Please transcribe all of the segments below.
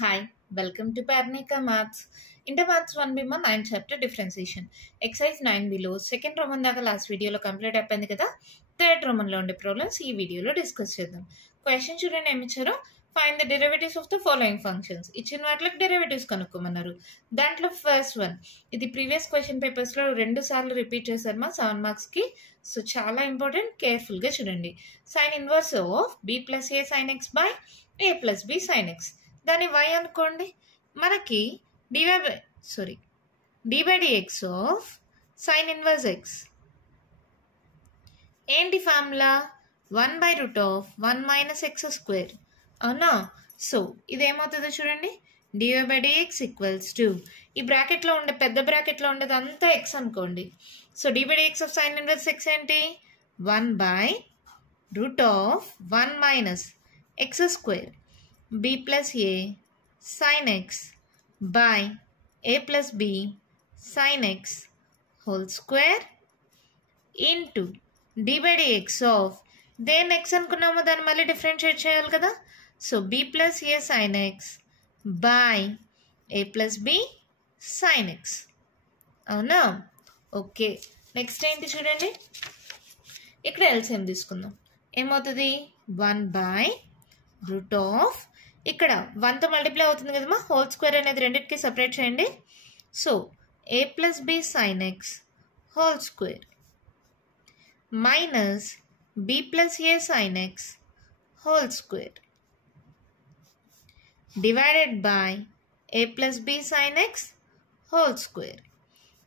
Hi, welcome to Parnika Maths. Inter Maths 1B 9 chapter differentiation. Exercise 9 below. Second Roman daga last video lo complete అయిపోయింది కదా. Third Roman లో ఉండే problems ఈ వీడియోలో discuss చేద్దాం. Question చూడండి ఏమి ఇచ్చారో. Find the derivatives of the following functions. ఇచ్చిన వాటికి డెరివేటివ్స్ కనుక్కోమన్నారు. దాంట్లో ఫస్ట్ వన్ ఇది ప్రీవియస్ క్వశ్చన్ పేపర్స్ లో 2 సార్లు రిపీట్ చేశారు మా 7 మార్క్స్ కి. సో చాలా ఇంపార్టెంట్, కేర్ఫుల్ గా చూడండి. Sine inverse of b plus a sin x by a plus b sin x. దాని y అనుకోండి, మనకి dy by dx of sine inverse x ఏంటి formula 1 by root of 1 minus x square అవునా. So ఇదేమవుతుందో చూడండి, dy by dx equals to ఈ బ్రాకెట్లో ఉండే పెద్ద బ్రాకెట్లో ఉండేది అంతా ఎక్స్ అనుకోండి. So dy by dx of sine inverse x ఏంటి 1 by root of 1 minus x square b plus a sin x by a plus b sin x whole square into d by dx of దేని x అనుకున్నామో దాన్ని మళ్ళీ differentiate చేయాలి కదా. So b plus a sin x by a plus b sin x అవునా. Okay, next ఏంటి చూడండి, ఇక్కడ ఎల్సిఎం తీసుకుందాం. ఏమవుతుంది 1 బై రూట్ ఆఫ్ ఇక్కడ 1తో మల్టిప్లై అవుతుంది కదమ్మా, హోల్ స్క్వేర్ అనేది రెండింటికి సపరేట్ చేయండి. So a plus b sine x whole square minus b plus a sine x whole square divided by a plus b sine x whole square.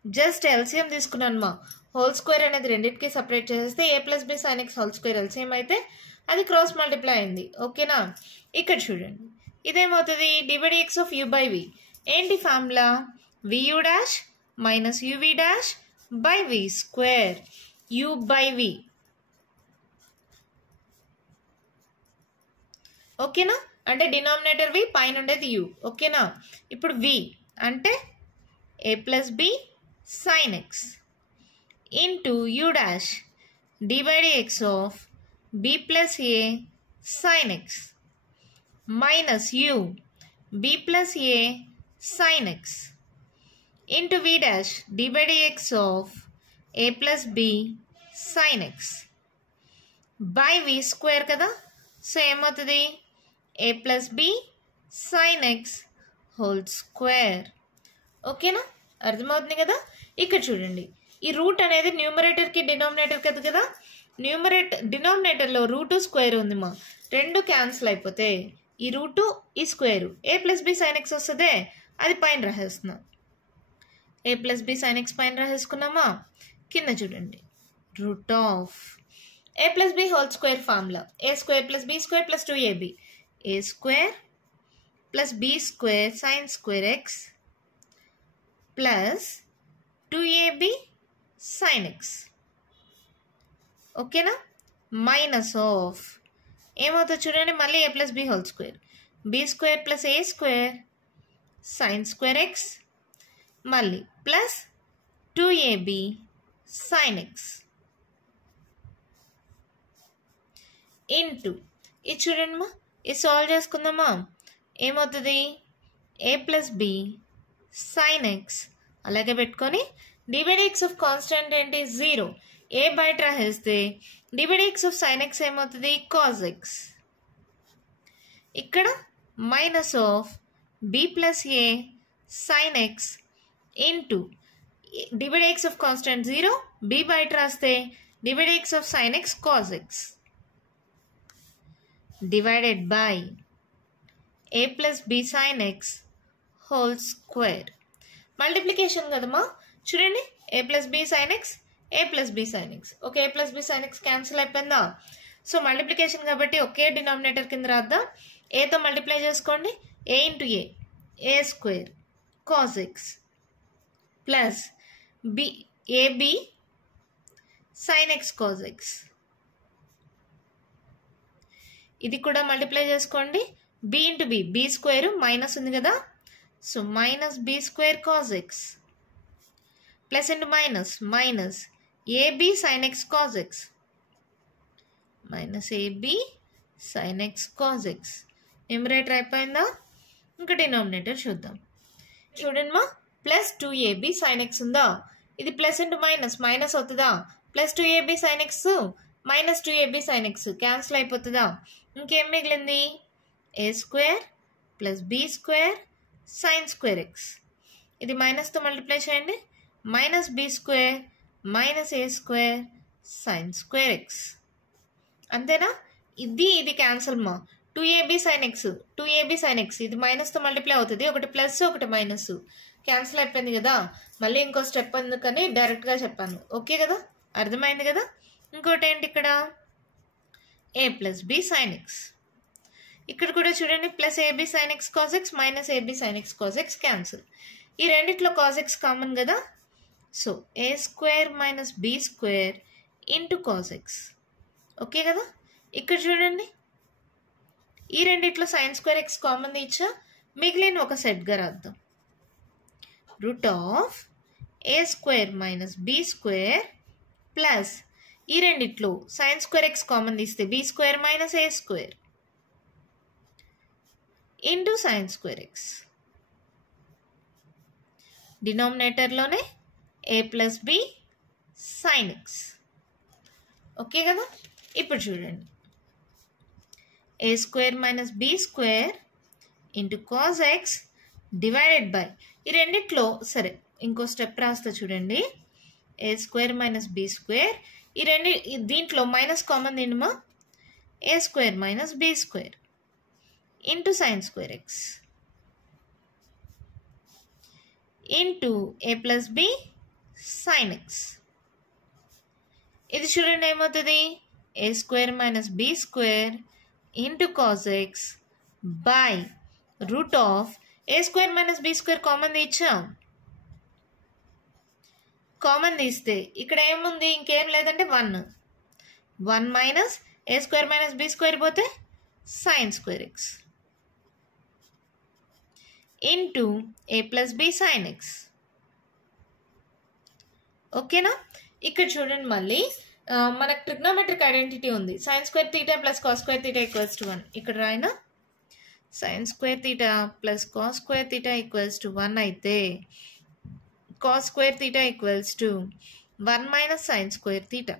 Just LCM తీసుకున్నాను మా, whole square అనేది రెండింటికి separate చేసేస్తే a plus b sine x whole square LCM అయితే అది cross multiply అయింది. ఓకేనా. ఇక్కడ చూడండి ఇదేమవుతుంది dy by dx of u by v ఏంటి formula vu dash minus uv dash by v square u by v. ఓకేనా, అంటే డినామినేటర్ v పైన ఉండేది u. ఓకేనా, ఇప్పుడు v అంటే a plus b sign x into u dash dy by dx of b plus a sin x minus u b plus a sin x into v dash d by dx of a plus b sin x by v square కదా. So ఏమవుతుంది a plus b sin x whole square. ఓకేనా, అర్థమవుతుంది కదా. ఇక్కడ చూడండి ఈ route అనేది న్యూమరేటర్కి డినామినేటర్కి కదా. డినామినేటర్లో రూటు స్క్వేర్ ఉంది మా, రెండు క్యాన్సిల్ అయిపోతే ఈ రూటు ఈ square a plus b sine x వస్తుంది, అది పైన రాసేస్తున్నాం. A plus b sine x పైన రాసేసుకున్నామా. కింద చూడండి root of a plus b whole square formula a square plus b square plus 2ab a square plus b square sine square x plus 2ab sine x. ఓకేనా, minus of ఏమవుతుంది చూడండి, మళ్ళీ a plus b whole square b square plus a square sine square x మళ్ళీ plus 2ab sine x into ఇది చూడండి మా, ఇది solve చేసుకుందామా. ఏమవుతుంది a plus b sine x అలాగే పెట్టుకొని dy by dx of constant ఏంటి 0, ఏ బయట రాసేస్తే dy by dx of sine x ఏమవుతుంది కాజ్ ఎక్స్. ఇక్కడ minus of b plus a sine x into dy by dx of constant 0, b బయట రాస్తే dy by dx of sine x cos x divided by a plus b sine x whole square. Multiplication కదమ్మా, చూడండి a plus b sine x a plus b sine x. Okay, a plus b sine x cancel అయిపోయిందా. So multiplication కాబట్టి ఒకే denominator కింద రాద్దాం. ఏతో multiply చేసుకోండి, a into a square cos x plus b a b sine x cos x. ఇది కూడా multiply చేసుకోండి, b into b square minus ఉంది కదా. So minus b square cos x plus into minus AB sine x cos x minus a b sin x cos x. Numerator అయిపోయిందా. ఇంకా denominator చూద్దాం. చూడండి మా ప్లస్ 2ab sin x ఉందా, ఇది plus into minus minus అవుతుందా, plus 2ab sin x minus 2ab sin x cancel అయిపోతుందా. ఇంకేం మిగిలింది a square plus b square sin square x. ఇది మైనస్తో మల్టిప్లై చేయండి, minus b square minus a square sin square x. అంతేనా, ఇది cancel మా. 2ab sin x 2ab sin x ఇది మైనస్తో multiply అవుతుంది, ఒకటి ప్లస్ ఒకటి మైనస్ క్యాన్సిల్ అయిపోయింది కదా. మళ్ళీ ఇంకో స్టెప్ ఎందుకని డైరెక్ట్గా చెప్పాను. ఓకే కదా, అర్థమైంది కదా. ఇంకోటి ఏంటి ఇక్కడ a plus b sin x. ఇక్కడ కూడా చూడండి plus ab sin x cos x minus ab sin x cos x cancel. ఈ రెండిట్లో cos x కామన్ కదా, so a square minus b square into cos x. Okay కదా. ఇక్కడ చూడండి ఈ రెండిట్లో sin స్క్వేర్ x కామన్ ఇచ్చా, మిగిలిన ఒక సెట్గా రాద్దాం. Root of a square minus b square plus ఈ రెండిట్లో sin స్క్వేర్ x కామన్ తీస్తే b square minus a square into sin square x. డినామినేటర్లోనే a plus b sin x. Okay కదా. ఇప్పుడు చూడండి a square minus b square into cos x divided by ఈ రెండిట్లో సరే ఇంకో స్టెప్ రాస్తా చూడండి. a square minus b square దీంట్లో మైనస్ కామన్ తిండమా, a square minus b square into sin square x into a plus b sin x. ఇది చూడండి ఏమవుతుంది, a square minus b square into cos x by root of a square minus b square common తీచ్చాం, common తీస్తే ఇక్కడ ఏముంది ఇంకేం లేదంటే 1 minus a square minus b square పోతే sin square x into a plus b sin x. ఓకేనా. ఇక్కడ చూడండి మళ్ళీ మనకు ట్రిగ్నోమెట్రిక్ ఐడెంటిటీ ఉంది, sin square theta plus cos square theta equals to 1. ఇక్కడ రాయినా sin square theta plus cos square theta equals to 1 అయితే cos square theta equals to 1 minus sin square theta.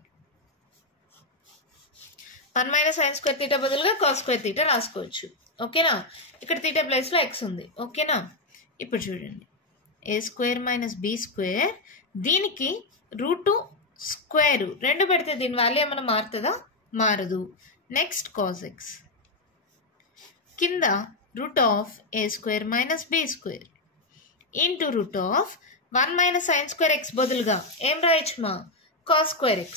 1 minus sin square theta బదులుగా cos square theta రాసుకోవచ్చు. ఓకేనా. ఇక్కడ theta ప్లేస్లో x ఉంది. ఓకేనా. ఇప్పుడు చూడండి a square minus b square దీనికి రూట్ స్క్వేర్ రెండు పెడితే దీని వాల్యూ ఏమైనా మారుతుందా, మారదు. నెక్స్ట్ cos x కింద route of a square minus b square into root of 1 minus sin square x బదులుగా ఏం రాయొచ్చు మా, cos స్క్వేర్ x.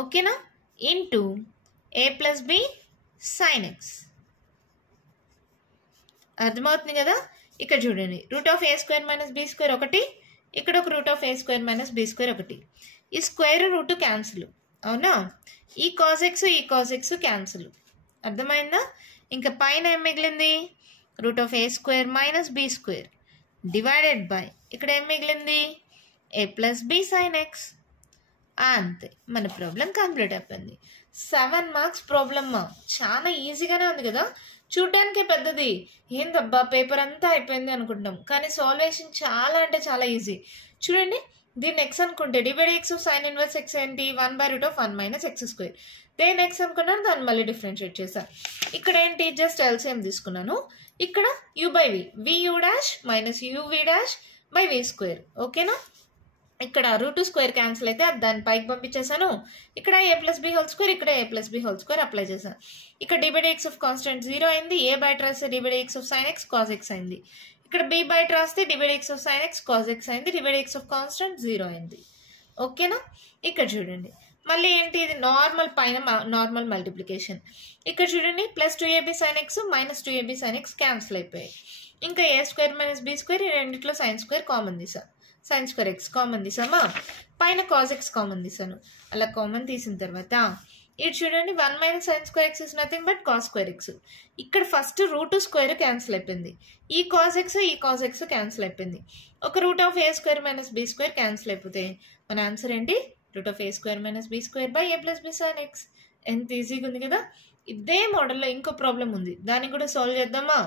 ఓకేనా. Into a plus b sin x. అర్థమవుతుంది కదా. ఇక్కడ చూడండి root of a square minus b square ఒకటి, ఇక్కడ ఒక root of a square minus b square ఒకటి. ఈ స్క్వేర్ రూట్ క్యాన్సిల్ అవునా, ఈ cos x ఈ cos x క్యాన్సిల్. అర్థమైందా. ఇంకా పైన ఏం మిగిలింది, route of a square minus b square divided by ఇక్కడ ఏం మిగిలింది a plus b sin x. అంతే, మన ప్రాబ్లం కంప్లీట్ అయిపోయింది. 7 మార్క్స్ ప్రాబ్లమ్ చాలా ఈజీగానే ఉంది కదా, చూడటానికి పెద్దది ఏందబ్బా పేపర్ అంతా అయిపోయింది అనుకుంటాం, కానీ సాల్వేషన్ చాలా అంటే చాలా ఈజీ. చూడండి దీన్ని x అనుకుంటే divide x of sine inverse x ఏంటి 1 by root of 1 minus x square. దేని x అనుకున్నాను దాన్ని మళ్ళీ డిఫరెన్షియేట్ చేశాను. ఇక్కడ ఏంటి జస్ట్ ఎల్సిఎం తీసుకున్నాను. ఇక్కడ u by v vu dash minus uv dash by v square. ఓకేనా. ఇక్కడ రూట్ స్క్వేర్ క్యాన్సిల్ అయితే దాన్ని పైకి పంపించేసాను. ఇక్కడ a plus b whole square, ఇక్కడ a plus b whole square apply చేశాను. ఇక్కడ డివైడ్ x ఆఫ్ కాన్స్టెంట్ 0 అయింది, a బయట రాస్తే divide x of sine x cos x అయింది. ఇక్కడ b బయట రాస్తే divide x of sine x cos x అయింది, డివైడ్ x ఆఫ్ కాన్స్టెంట్ 0 అయింది. ఓకేనా. ఇక్కడ చూడండి మళ్ళీ ఏంటి ఇది నార్మల్ పైన నార్మల్ మల్టిప్లికేషన్. ఇక్కడ చూడండి plus 2ab sin x minus 2ab sin x cancel అయిపోయాయి. ఇంకా a square minus b square ఈ రెండిట్లో సైన్ స్క్వేర్ కామన్ తీసా, సైన్ స్క్వేర్ ఎక్స్ కామన్ తీసామా, పైన కాస్ ఎక్స్ కామన్ తీసాను. అలా కామన్ తీసిన తర్వాత ఇటు చూడండి 1 minus sine square x is nothing but cos square x. ఇక్కడ ఫస్ట్ రూట్ స్క్వేర్ క్యాన్సిల్ అయిపోయింది, ఈ కాస్ ఎక్స్ క్యాన్సిల్ అయిపోయింది. ఒక root of a square minus b square cancel అయిపోతే మన ఆన్సర్ ఏంటి, root of a square minus b square by a plus b sine x. ఎంత ఈజీగా ఉంది కదా. ఇదే మోడల్లో ఇంకో ప్రాబ్లం ఉంది, దాన్ని కూడా సాల్వ్ చేద్దామా?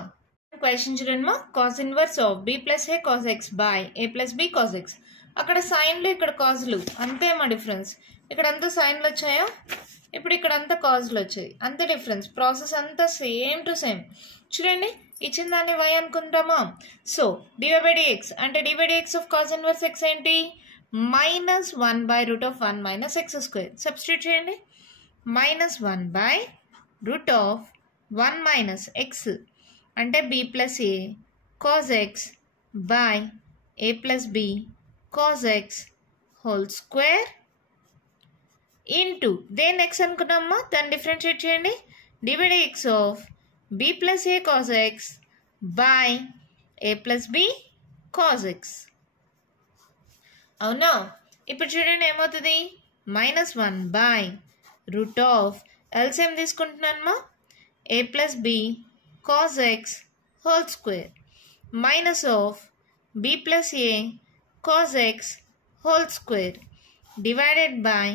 క్వశ్చన్ చూడండి మా, cos inverse of b plus a cos x by a plus b cos x. అక్కడ సైన్లు ఇక్కడ కాజులు అంతే మా డిఫరెన్స్. ఇక్కడ అంతా సైన్లు వచ్చాయా, ఇప్పుడు ఇక్కడ అంతా కాజులు వచ్చాయి, అంతే డిఫరెన్స్. ప్రాసెస్ అంతా సేమ్ టు సేమ్. చూడండి, ఇచ్చిన దాన్ని y అనుకుంటామా? సో డివై బై డిఎక్స్ అంటే d y d x of cos inverse x ఏంటి? Minus 1 by root of 1 minus x square. Substitute చేయండి. Minus 1 by root of 1 minus x అంటే b plus a cos x by a plus b cos x whole square into దేని x అనుకున్నామా, దాన్ని differentiate చేయండి. D y by X of b plus a cos x by a plus b cos x. అవునా? ఇప్పుడు చూడండి ఏమవుతుంది, minus 1 by root of LCM తీసుకుంటున్నానమ్మా, a plus b cos x whole square minus of b plus a cos x whole square divided by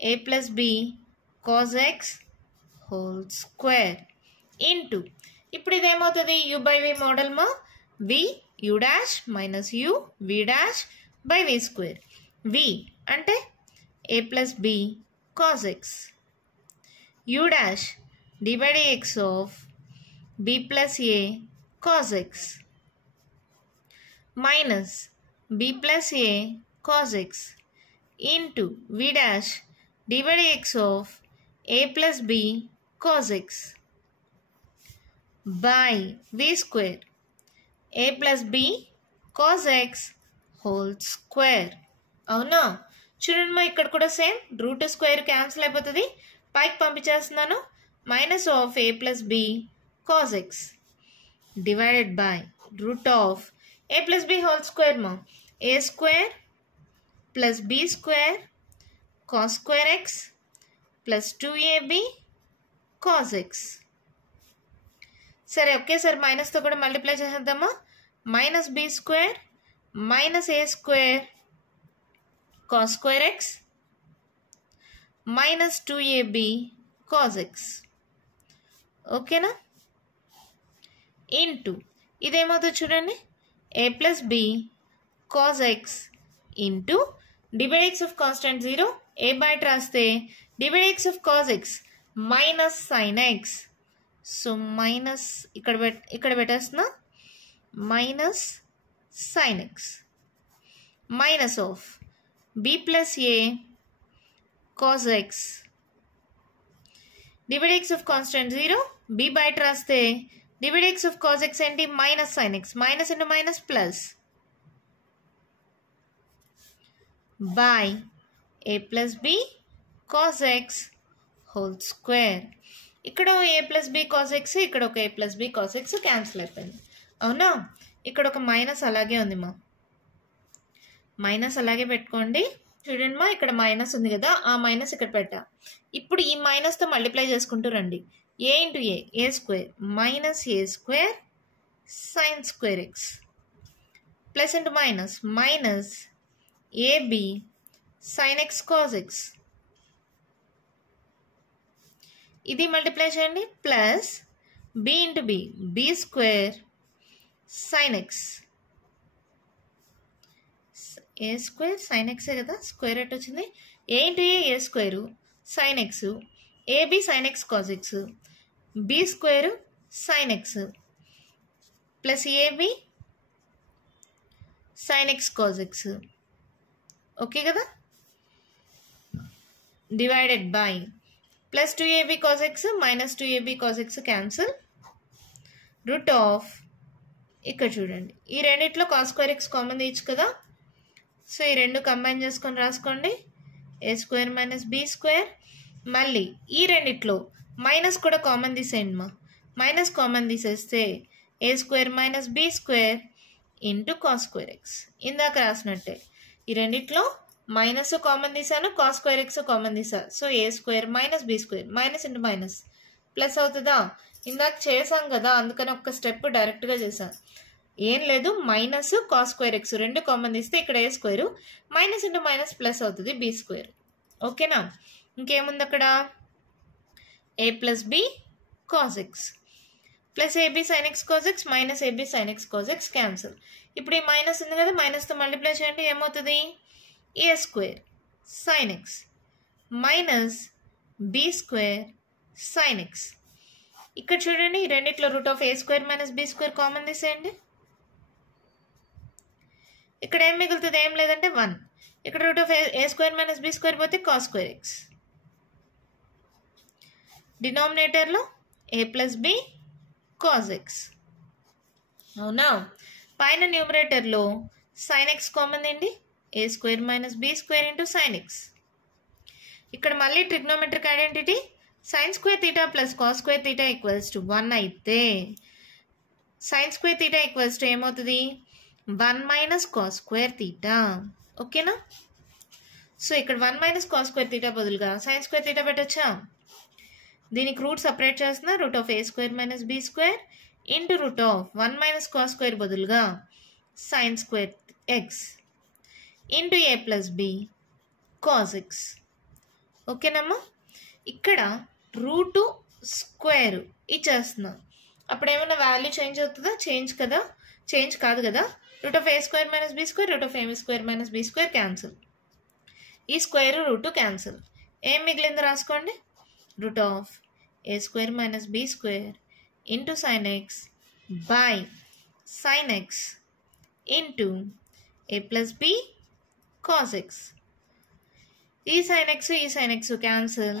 a plus b cos x whole square into ఇప్పుడు ఇదేమవుతుంది, u by v model మా, v u dash minus u v dash by v square. V అంటే a plus b cos x, u dash divide x of b plus a cos x minus b plus a cos x into v dash divide x of a plus b cos x by v square a plus b cos x whole square. అవునా? చూడండి మా, ఇక్కడ కూడా same route square cancel అయిపోతుంది, పైకి పంపించేస్తున్నాను. Minus of a plus b cos x divided by root of a plus b whole square మా, a square plus b square cos square x plus 2ab cos x. సరే ఒకేసారి మైనస్తో కూడా multiply చేసేద్దామా. Minus b square minus a square cos square x minus 2ab cos x. ఓకేనా? Into ఇదేమవుతుంది చూడండి, a plus b cos x into divide x of constant 0 a బయట రాస్తే divide x of cos x minus sine x. So minus ఇక్కడ పెట్టేస్తున్నా, minus sine x minus of b plus a cos x divide x of constant 0 b బయట రాస్తే divide x of cos x ఏంటి, minus sine x, minus into minus plus by a plus b cos x whole square. ఇక్కడ a plus b cos x, ఇక్కడ ఒక a plus b cos x cancel అయిపోయింది. అవునా? ఇక్కడ ఒక minus అలాగే ఉంది మా, మైనస్ అలాగే పెట్టుకోండి. చూడండి మా, ఇక్కడ మైనస్ ఉంది కదా, ఆ మైనస్ ఇక్కడ పెట్టా. ఇప్పుడు ఈ మైనస్తో మల్టిప్లై చేసుకుంటూ రండి. A into a square minus a square sine square x plus into minus minus AB sine x cos x. ఇది మల్టిప్లై చేయండి, plus b into b square sine x, a square sine ఎక్సే కదా, square ఎట్ వచ్చింది. A into a square sine x, ab sine x cos x, b square sine x plus ab sine x cos x. Okay కదా? Divided by plus 2ab cos x minus 2ab cos x cancel root of, ఇక్కడ చూడండి ఈ రెండిట్లో cos square x common తీయచ్చు కదా, so ఈ రెండు combine చేసుకొని రాసుకోండి. ఏ స్క్వేర్ మైనస్ బి స్క్వేర్, మళ్ళీ ఈ రెండిట్లో మైనస్ కూడా కామన్ తీసేయండి మా, మైనస్ కామన్ తీసేస్తే a square minus b square into cos square x. ఇందాక రాసినట్టే ఈ రెండిట్లో మైనస్ కామన్ తీసాను, కాస్ స్క్వేర్ ఎక్స్ కామన్ తీసా, so a square minus b square minus into minus plus అవుతుందా. ఇందాక చేసాం కదా, అందుకని ఒక్క స్టెప్ డైరెక్ట్గా చేసాను. ఏం లేదు, మైనస్ కాస్ స్క్వేర్ ఎక్స్ రెండు కామన్ తీస్తే ఇక్కడ a square minus into minus plus అవుతుంది బి స్క్వేర్. ఓకేనా? ఇంకేముంది అక్కడ, a plus b cos x plus ab sine x cos x minus ab sine x cos x cancel. ఇప్పుడు ఈ minus ఉంది కదా, మైనస్తో మల్టిప్లై చేయండి, ఏమవుతుంది a square sine x minus b square sine x. ఇక్కడ చూడండి, ఈ రెండిట్లో root of a square minus b square common తీసేయండి. ఇక్కడ ఏం మిగులుతుంది, ఏం లేదంటే 1. ఇక్కడ root of a square minus b square పోతే కాస్ స్క్వేర్ ఎక్స్. డినామినేటర్లో a plus b cos x. అవునా, పైన న్యూమరేటర్లో సైన్ ఎక్స్ కామన్ ఏంటి, a square minus b square into sine x. ఇక్కడ మళ్ళీ trigonometric identity sine square theta plus cos square theta equals to 1 అయితే sine square theta equals to ఏమవుతుంది 1 minus cos square theta. ఓకేనా, so ఇక్కడ 1 minus cos square theta బదులుగా sine square theta పెట్టచ్చా. దీనికి root separate చేస్తున్నా, root of a square minus b square into root of 1 minus cos square బదులుగా sine square x into a plus b cos x. ఓకేనమ్మా, ఇక్కడ route square ఇచ్చేస్తున్నాం, అప్పుడు ఏమైనా వాల్యూ చేంజ్ అవుతుందా, చేంజ్ కాదు కదా. Root of a square minus b square, root of a square minus b square cancel, ఈ స్క్వేర్ రూటు క్యాన్సిల్. ఏం మిగిలింది రాసుకోండి, root of a square minus b square into sine x by sine x into a plus b cos x. ఈ sine x cancel,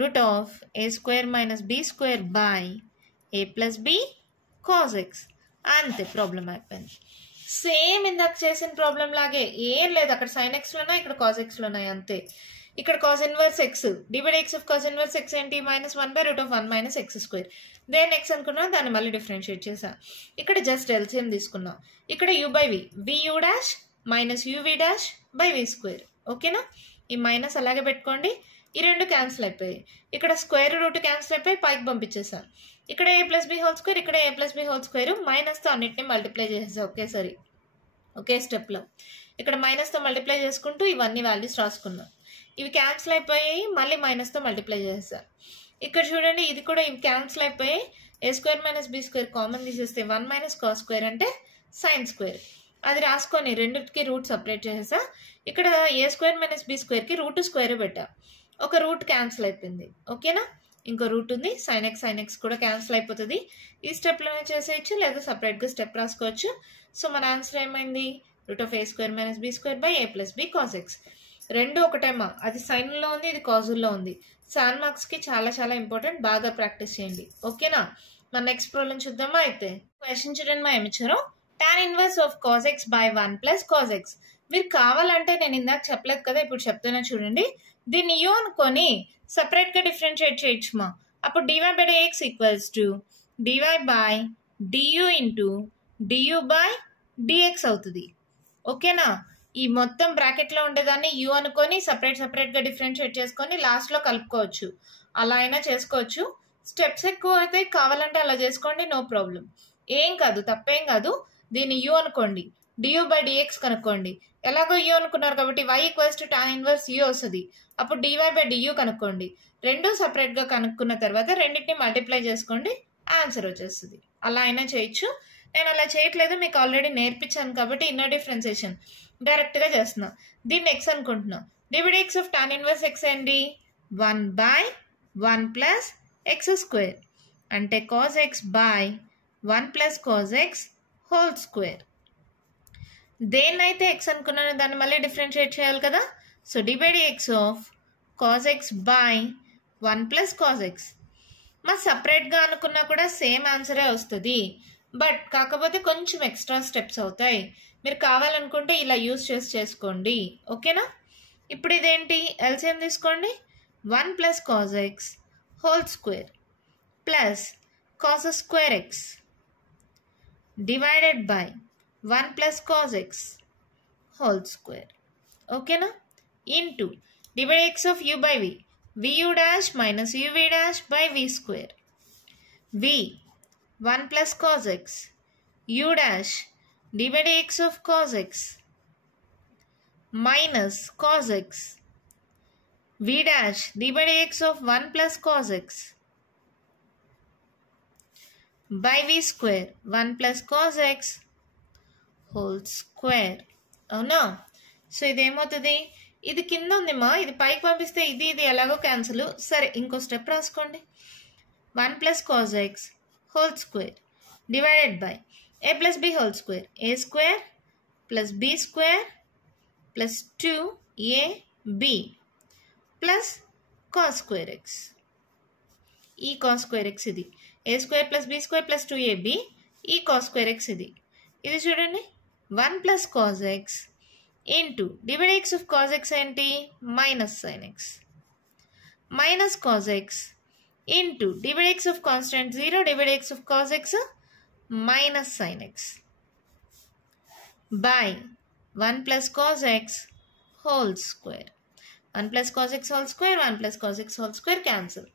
root of a square minus b square by a plus b cos x. అంతే, problem అయిపోయింది. Same ఇందాక చేసిన problem లాగే, ఏం లేదు, అక్కడ sign ఎక్స్లో ఉన్నాయి, ఇక్కడ కాస్ ఎక్స్లో ఉన్నాయి, అంతే. ఇక్కడ cos inverse x divide x of cos inverse x ఏంటి minus 1 by root of 1 minus x square. దేని ఎక్స్ అనుకున్నాం, దాన్ని మళ్ళీ డిఫరెన్షియేట్ చేసా. ఇక్కడ జస్ట్ ఎల్సిఎం తీసుకున్నాం. ఇక్కడ u by v, v u dash minus u v dash by v square. ఓకేనా, ఈ మైనస్ అలాగే పెట్టుకోండి. ఈ రెండు క్యాన్సిల్ అయిపోయాయి. ఇక్కడ స్క్వేర్ రూట్ క్యాన్సిల్ అయిపోయి పైకి పంపించేసాను. ఇక్కడ a plus b whole square, ఇక్కడ a plus b whole square, మైనస్తో అన్నిటిని మల్టిప్లై చేసేసా ఒకేసారి, ఒకే స్టెప్లో. ఇక్కడ మైనస్తో మల్టిప్లై చేసుకుంటూ ఇవన్నీ వాల్యూస్ రాసుకున్నాం. ఇవి క్యాన్సిల్ అయిపోయాయి, మళ్ళీ మైనస్తో మల్టిప్లై చేసేసాను. ఇక్కడ చూడండి, ఇది కూడా ఇవి క్యాన్సిల్ అయిపోయాయి. A square minus b square common తీసేస్తే 1 మైనస్ కాస్ స్క్వేర్ అంటే సైన్ స్క్వేర్, అది రాసుకొని రెండుకి రూట్ సపరేట్ చేసేసా. ఇక్కడ ఏ స్క్వేర్ మైనస్ బి స్క్వేర్కి రూట్ స్క్వేర్ పెట్టా, ఒక రూట్ క్యాన్సిల్ అయిపోయింది. ఓకేనా, ఇంకో రూట్ ఉంది, సైన్ ఎక్స్ కూడా క్యాన్సిల్ అయిపోతుంది. ఈ స్టెప్లోనే చేసేయచ్చు, లేదా సపరేట్గా స్టెప్ రాసుకోవచ్చు. సో మన ఆన్సర్ ఏమైంది, root of a square minus b square by a plus b cos x. రెండు ఒకటేమా, అది సైన్లో ఉంది, ఇది కాజుల్లో ఉంది. సాన్ మార్క్స్కి చాలా చాలా ఇంపార్టెంట్, బాగా ప్రాక్టీస్ చేయండి. ఓకేనా, మన నెక్స్ట్ ప్రాబ్లం చూద్దామా. అయితే క్వశ్చన్ చూడండి, మా ఏమిచ్చారో tan inverse of cos x by 1 plus cos x. మీరు కావాలంటే నేను ఇందాక చెప్పలేదు కదా, ఇప్పుడు చెప్తున్నా చూడండి. దీన్ని యూ అనుకొని సపరేట్గా డిఫరెన్షియేట్ చేయొచ్చు మా. అప్పుడు dy by dx equals to dy by du into du by dx అవుతుంది. ఓకేనా, ఈ మొత్తం బ్రాకెట్లో ఉండేదాన్ని యూ అనుకొని సపరేట్గా డిఫరెన్షియేట్ చేసుకొని లాస్ట్లో కలుపుకోవచ్చు, అలా అయినా చేసుకోవచ్చు. స్టెప్స్ ఎక్కువ అయితే కావాలంటే అలా చేసుకోండి, నో ప్రాబ్లం, ఏం కాదు, తప్పేం కాదు. దీన్ని యూ అనుకోండి, డియూ బై డిఎక్స్ కనుక్కోండి. ఎలాగో యూ అనుకున్నారు కాబట్టి y equals to tan inverse you వస్తుంది. అప్పుడు డివై బై డియూ కనుక్కోండి. రెండు సపరేట్గా కనుక్కున్న తర్వాత రెండింటిని మల్టిప్లై చేసుకోండి, ఆన్సర్ వచ్చేస్తుంది. అలా అయినా చేయొచ్చు, నేను అలా చేయట్లేదు, మీకు ఆల్రెడీ నేర్పించాను కాబట్టి ఇన్నర్ డిఫరెన్సియేషన్ డైరెక్ట్గా చేస్తున్నా. దీన్ని ఎక్స్ అనుకుంటున్నా. Divide x of tan inverse x ఏంటి 1 బై 1 ప్లస్ ఎక్స్ స్క్వేర్, అంటే cos x by 1 plus cos x whole square. దేన్నైతే ఎక్స్ అనుకున్నానో దాన్ని మళ్ళీ డిఫరెన్షియేట్ చేయాలి కదా. So divide x of cos x by 1 plus cos x. మా సపరేట్గా అనుకున్నా కూడా సేమ్ ఆన్సరే వస్తుంది, బట్ కాకపోతే కొంచెం ఎక్స్ట్రా స్టెప్స్ అవుతాయి. మీరు కావాలనుకుంటే ఇలా యూజ్ చేసుకోండి. ఓకేనా, ఇప్పుడు ఇదేంటి, ఎల్సిఎం తీసుకోండి. 1 plus cos x whole square plus cos square x divided by 1 plus cos x whole square. ఓకేనా, into divide x of u by v, v u dash minus u v dash by v square. V 1 plus cos x u dash divide x of cos x minus cos x v dash divide x of 1 plus cos x by v square 1 plus cos x whole square. అవునా? So ఇదేమవుతుంది, ఇది కింద ఉందిమా, ఇది పైకి పంపిస్తే ఇది ఇది ఎలాగో cancel. సరే ఇంకో స్టెప్ రాసుకోండి. 1 plus cos x whole square divided by a plus b whole square, a square plus b square plus 2ab plus cos square x. ఈ cos square x ఇది a square plus b square plus 2ab, ఈ cos square x ఇది. ఇది చూడండి 1 plus cos x into divided x of cos x ఏంటి, minus sin x, minus cos x into divided x of constant 0 divided x of cos x minus sin x by 1 plus cos x whole square. 1 plus cos x whole square, 1 plus cos x whole square cancel.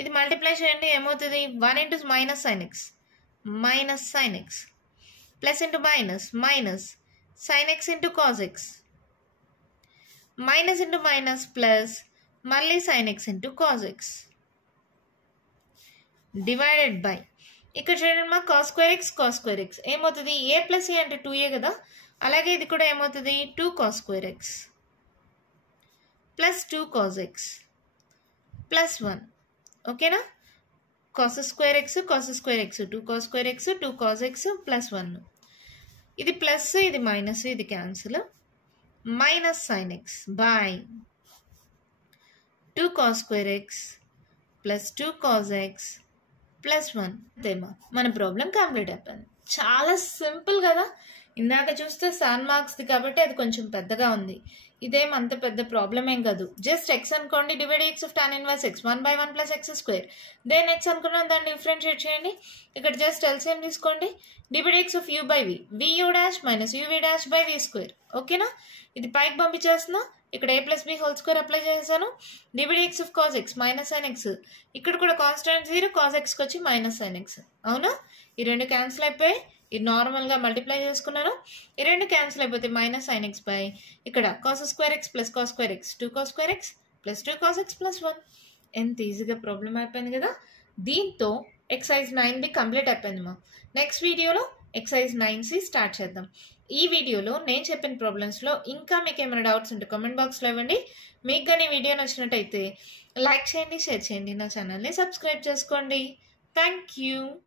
ఇది multiply చేయండి, ఏమవుతుంది 1 into minus sin x plus into minus sin x into cos x minus into minus plus మళ్ళీ sin x into cos x divided by, ఇక్కడ చూడండి మా cos square x ఏమవుతుంది, a plus a అంటే 2a కదా, అలాగే ఇది కూడా ఏమవుతుంది 2 cos square x plus 2 cos x plus 1. ఓకేనా? cos square x 2 cos square x 2 cos x plus 1. ఇది ప్లస్ ఇది మైనస్, ఇది cancel. Minus sin x by 2 cos square x plus 2 cos x plus 1. అంతేమా, మన ప్రాబ్లం కంప్లీట్ అయిపోయింది. చాలా simple కదా. ఇందాక చూస్తే సన్ మార్క్స్ది కాబట్టి అది కొంచెం పెద్దగా ఉంది, ఇదేం అంత పెద్ద ప్రాబ్లం ఏం కాదు. జస్ట్ ఎక్స్ అనుకోండి, divide x of tan inverse x 1 by 1 plus x square. Then x అనుకున్నాం, దాన్ని డిఫరెన్షియేట్ చేయండి. ఇక్కడ జస్ట్ ఎల్సిఎం తీసుకోండి, divide x of u by v, vu dash minus uv dash by v square. ఓకేనా? ఇది పైకి పంపించేస్తున్నా, ఇక్కడ a plus b whole square apply చేశాను. Divide x of cos x minus sin x, ఇక్కడ కూడా కాన్స్టాంట్ 0 cos x కి వచ్చి minus sin x. అవునా? ఈ రెండు క్యాన్సిల్ అయిపోయి ఇది నార్మల్గా మల్టిప్లై చేసుకున్నాను. ఈ రెండు క్యాన్సిల్ అయిపోతే మైనస్ sin x బై ఇక్కడ cos square x plus cos square x 2 cos square x plus 2 cos x plus 1. ఎంత ఈజీగా ప్రాబ్లం అయిపోయింది కదా. దీంతో ఎక్సైజ్ 9B కంప్లీట్ అయిపోయింది మా. నెక్స్ట్ వీడియోలో ఎక్సైజ్ 9C స్టార్ట్ చేద్దాం. ఈ వీడియోలో నేను చెప్పిన ప్రాబ్లమ్స్లో ఇంకా మీకు ఏమైనా డౌట్స్ ఉంటే కామెంట్ బాక్స్లో ఇవ్వండి. మీకు కానీ వీడియో నచ్చినట్టయితే లైక్ చేయండి, షేర్ చేయండి, నా ఛానల్ని సబ్స్క్రైబ్ చేసుకోండి. Thank you.